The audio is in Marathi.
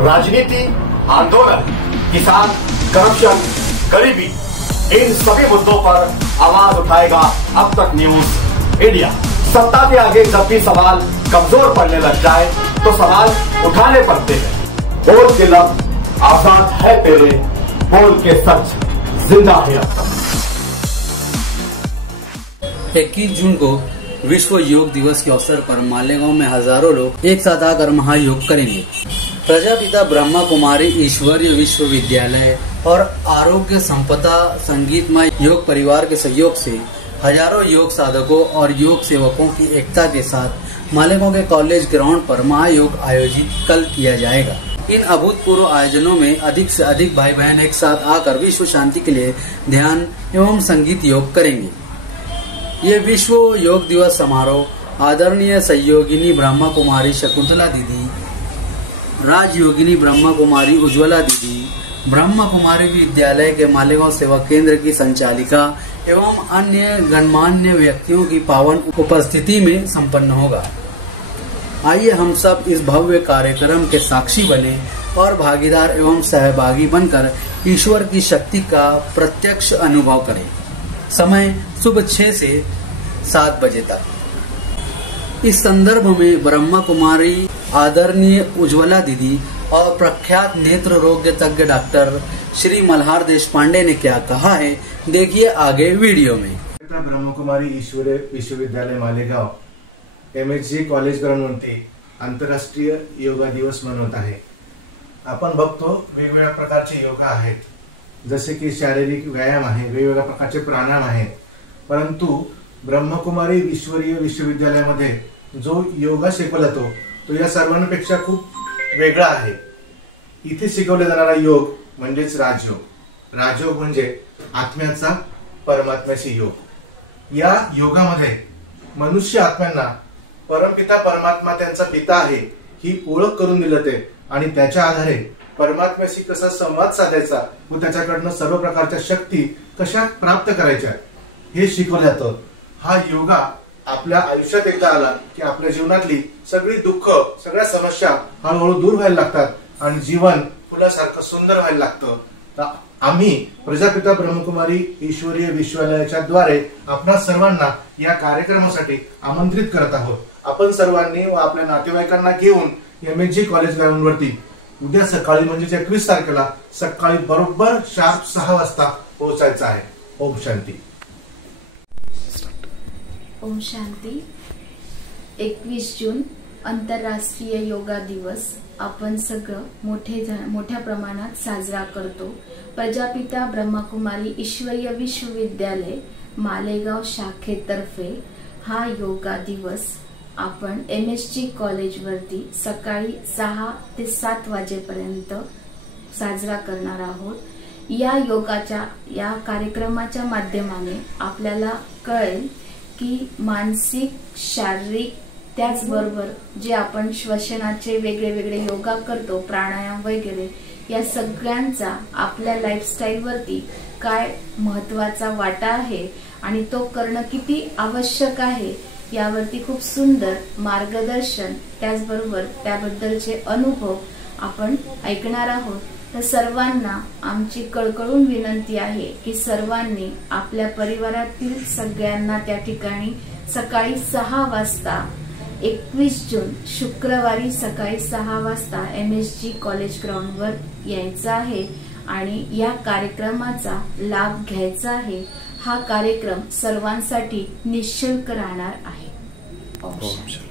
राजनीति, आंदोलन, किसान, करप्शन, गरीबी, इन सभी मुद्दों पर आवाज उठाएगा अब तक न्यूज इंडिया। सत्ता के आगे जब भी सवाल कमजोर पड़ने लग जाए तो सवाल उठाने पड़ते हैं। बोल के लफ्ज आजाद है तेरे, बोल के सच जिंदा है अब तक। 21 जून को विश्व योग दिवस के अवसर पर मालेगांव में हजारों लोग एक साथ आकर महायोग करेंगे। प्रजापिता ब्रह्मा कुमारी ईश्वरीय विश्वविद्यालय और आरोग्य संपदा संगीतमय योग परिवार के सहयोग से हजारों योग साधकों और योग सेवकों की एकता के साथ मालेगांव के कॉलेज ग्राउंड पर महायोग आयोजित कल किया जाएगा। इन अभूतपूर्व आयोजनों में अधिक से अधिक भाई बहन एक साथ आकर विश्व शांति के लिए ध्यान एवं संगीत योग करेंगे। ये विश्व योग दिवस समारोह आदरणीय सहयोगिनी ब्रह्मा कुमारी शकुंतला दीदी, राजयोगिनी ब्रह्मा कुमारी उज्ज्वला दीदी, ब्रह्मा कुमारी विद्यालय के मालेगांव सेवा केंद्र की संचालिका एवं अन्य गणमान्य व्यक्तियों की पावन उपस्थिति में संपन्न होगा। आइए हम सब इस भव्य कार्यक्रम के साक्षी बने और भागीदार एवं सहभागी बनकर ईश्वर की शक्ति का प्रत्यक्ष अनुभव करें। समय सुबह 6 से 7 बजे तक। इस संदर्भ में ब्रह्मा कुमारी आदरणीय उज्ज्वला दीदी और प्रख्यात नेत्र रोग तज्ञ डॉक्टर श्री मल्हार देशपांडे ने क्या कहा है, देखिए आगे वीडियो में। ब्रह्मा कुमारी ईश्वरीय विश्वविद्यालय मालेगाव MSG कॉलेज ग्राउंडवरती आंतरराष्ट्रीय योगा दिवस मनवत आहे। आपण बघतो वेगवेगळ्या प्रकारचे योगा आहेत, जसे की शारीरिक व्यायाम आहे, वेगवेगळ्या प्रकारचे प्राणायाम आहे, परंतु ब्रह्मकुमारी ईश्वरीय विश्वविद्यालयामध्ये जो योगा शिकवला जातो तो या सर्वांपेक्षा खूप वेगळा आहे। इथे शिकवला जाणारा योग म्हणजेच राजयोग। राजयोग म्हणजे आत्म्याचा परमात्म्याशी योग। या योगामध्ये मनुष्य आत्म्यांना परमपिता परमात्मा त्यांचा पिता आहे ही ओळख करून दिली जाते आणि त्याच्या आधारे परमात्म्याशी कसा संवाद साधायचा व त्याच्याकडनं सर्व प्रकारच्या शक्ती कशा प्राप्त करायच्या हे शिकवलं जातं। हा योगा आपल्या आयुष्यात एकदा आला की आपल्या जीवनातली सगळी दुःख, सगळ्या समस्या हळूहळू दूर व्हायला लागतात आणि जीवन फुलासारखं सुंदर व्हायला लागतं। तर आम्ही प्रजापिता ब्रह्मकुमारी ईश्वरीय विश्वविद्यालयाच्या द्वारे आपणा सर्वांना या कार्यक्रमासाठी आमंत्रित करत आहोत। आपण सर्वांनी व आपल्या नातेवाईकांना घेऊन MSG कॉलेज ग्राउंडवरती उद्या सकाळी म्हणजे 21 तारखेला सकाळी बरोबर शार्प 6 वाजता पोहोचायचं आहे। ओम शांती। ओम शांती। 21 जून आंतरराष्ट्रीय योगा दिवस आपण सगळं मोठ्या प्रमाणात साजरा करतो। प्रजापिता ब्रह्मकुमारी ईश्वरीय विश्वविद्यालय मालेगाव शाखेतर्फे हा योगा दिवस आपण MSG कॉलेजवरती सकाळी 6 ते 7 वाजेपर्यंत साजरा करणार आहोत। या कार्यक्रमाच्या माध्यमाने आपल्याला कळेल की मानसिक, शारीरिक त्याचबरोबर जे आपण श्वसनाचे वेगळे योगा करतो, प्राणायाम वगैरे, या सगळ्यांचा आपल्या लाईफस्टाईल वरती काय महत्त्वाचा वाटा आहे आणि तो करणं किती आवश्यक आहे यावरती खूप सुंदर मार्गदर्शन त्याचबरोबर त्याबद्दलचे अनुभव आपण ऐकणार आहोत। तर सर्वांना आमची कळकळून विनंती आहे की सर्वांनी आपल्या परिवारातील सगळ्यांना त्या ठिकाणी सकाळी 6 वाजता 21 जून शुक्रवारी सकाळी 6 वाजता MSG कॉलेज ग्राउंडवर यायचं आहे आणि या कार्यक्रमाचा लाभ घ्यायचा आहे। हा कार्यक्रम सर्वांसाठी निःशुल्क राहणार आहे। ओम शांती।